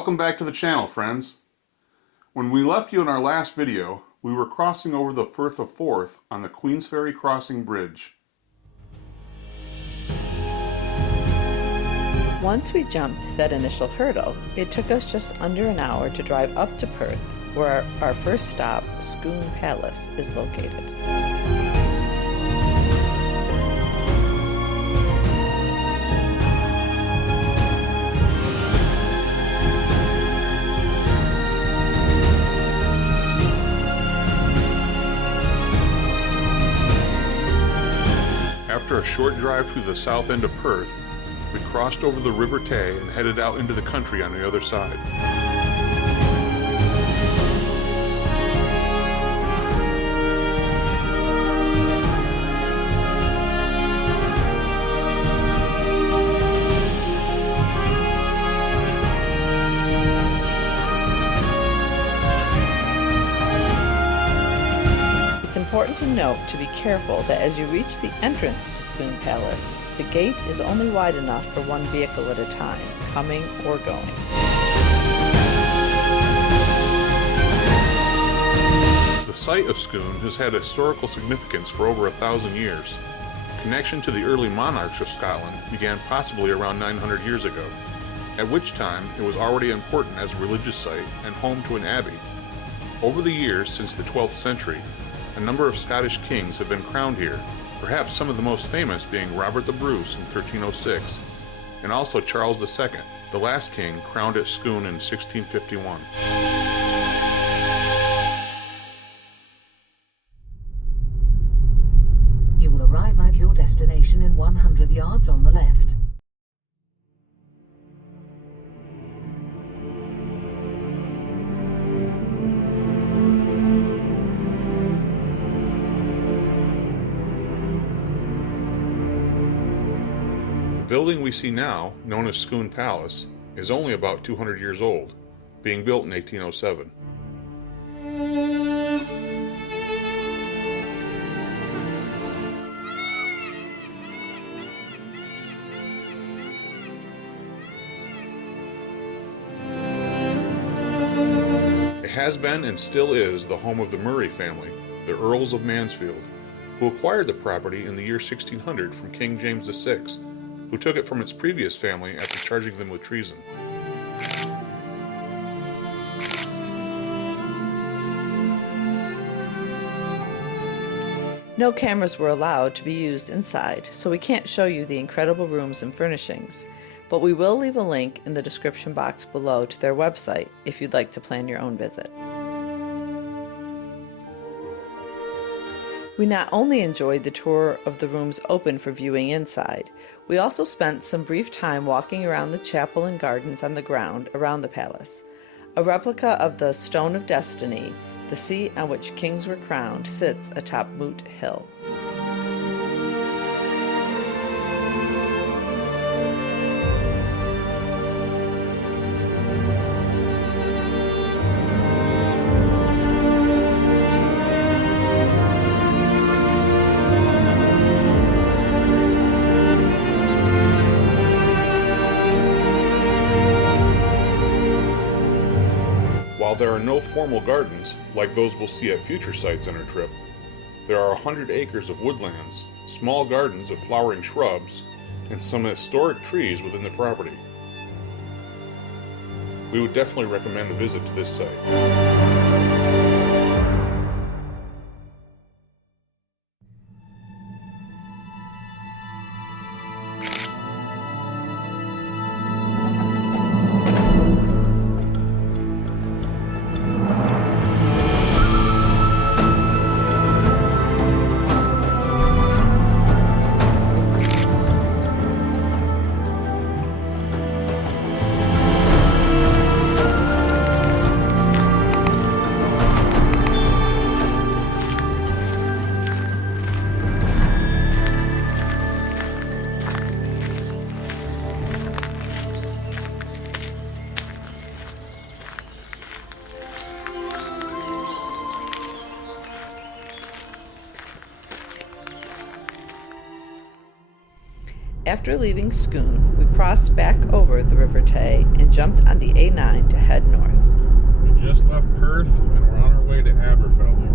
Welcome back to the channel, friends. When we left you in our last video, we were crossing over the Firth of Forth on the Queensferry Crossing Bridge. Once we jumped that initial hurdle, it took us just under an hour to drive up to Perth, where our first stop, Scone Palace, is located. After a short drive through the south end of Perth, we crossed over the River Tay and headed out into the country on the other side. It's important to note to be careful that as you reach the entrance to Scone Palace, the gate is only wide enough for one vehicle at a time, coming or going. The site of Scone has had historical significance for over 1,000 years. Connection to the early monarchs of Scotland began possibly around 900 years ago, at which time it was already important as a religious site and home to an abbey. Over the years since the 12th century, a number of Scottish kings have been crowned here, perhaps some of the most famous being Robert the Bruce in 1306, and also Charles II, the last king crowned at Scone in 1651. You will arrive at your destination in 100 yards on the left. The building we see now, known as Scone Palace, is only about 200 years old, being built in 1807. It has been and still is the home of the Murray family, the Earls of Mansfield, who acquired the property in the year 1600 from King James VI, who took it from its previous family after charging them with treason. No cameras were allowed to be used inside, so we can't show you the incredible rooms and furnishings, but we will leave a link in the description box below to their website if you'd like to plan your own visit. We not only enjoyed the tour of the rooms open for viewing inside, we also spent some brief time walking around the chapel and gardens on the ground around the palace. A replica of the Stone of Destiny, the seat on which kings were crowned, sits atop Moot Hill. While there are no formal gardens, like those we'll see at future sites on our trip, there are 100 acres of woodlands, small gardens of flowering shrubs, and some historic trees within the property. We would definitely recommend a visit to this site. After leaving Scone, we crossed back over the River Tay and jumped on the A9 to head north. We just left Perth and we're on our way to Aberfeldy.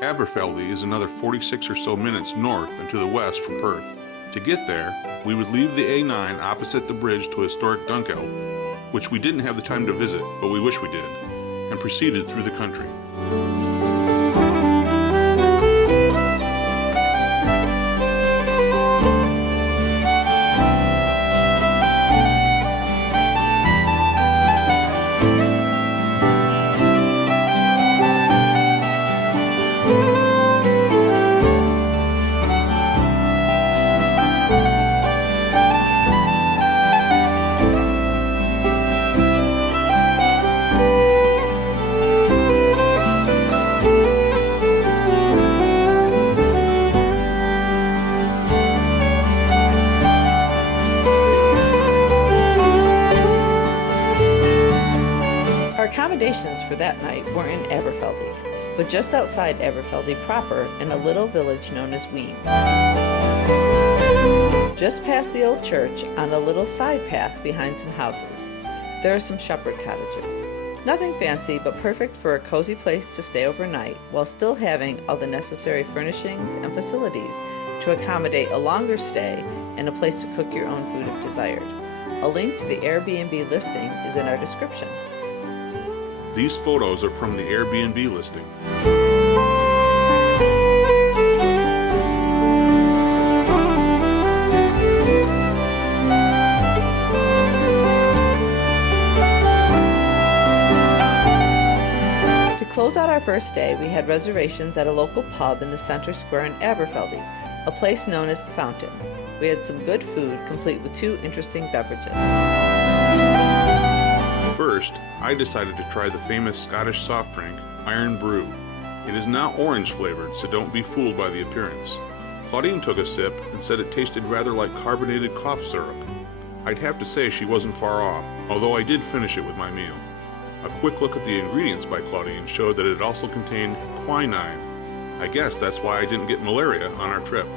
Aberfeldy is another 46 or so minutes north and to the west from Perth. To get there, we would leave the A9 opposite the bridge to historic Dunkeld, which we didn't have the time to visit, but we wish we did, and proceeded through the country. Our accommodations for that night were in Aberfeldy, but just outside Aberfeldy proper in a little village known as Weem. Just past the old church, on a little side path behind some houses, there are some shepherd cottages. Nothing fancy, but perfect for a cozy place to stay overnight while still having all the necessary furnishings and facilities to accommodate a longer stay and a place to cook your own food if desired. A link to the AirBnB listing is in our description. These photos are from the AirBnB listing. To close out our first day, we had reservations at a local pub in the center square in Aberfeldy, a place known as the Fountain. We had some good food, complete with 2 interesting beverages. First, I decided to try the famous Scottish soft drink, Iron Brew. It is not orange flavored, so don't be fooled by the appearance. Claudine took a sip and said it tasted rather like carbonated cough syrup. I'd have to say she wasn't far off, although I did finish it with my meal. A quick look at the ingredients by Claudine showed that it also contained quinine. I guess that's why I didn't get malaria on our trip.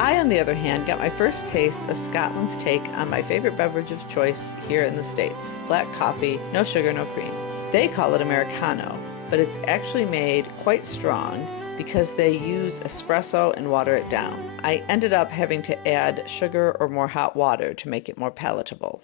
I, on the other hand, got my first taste of Scotland's take on my favorite beverage of choice here in the States, black coffee, no sugar, no cream. They call it Americano, but it's actually made quite strong because they use espresso and water it down. I ended up having to add sugar or more hot water to make it more palatable.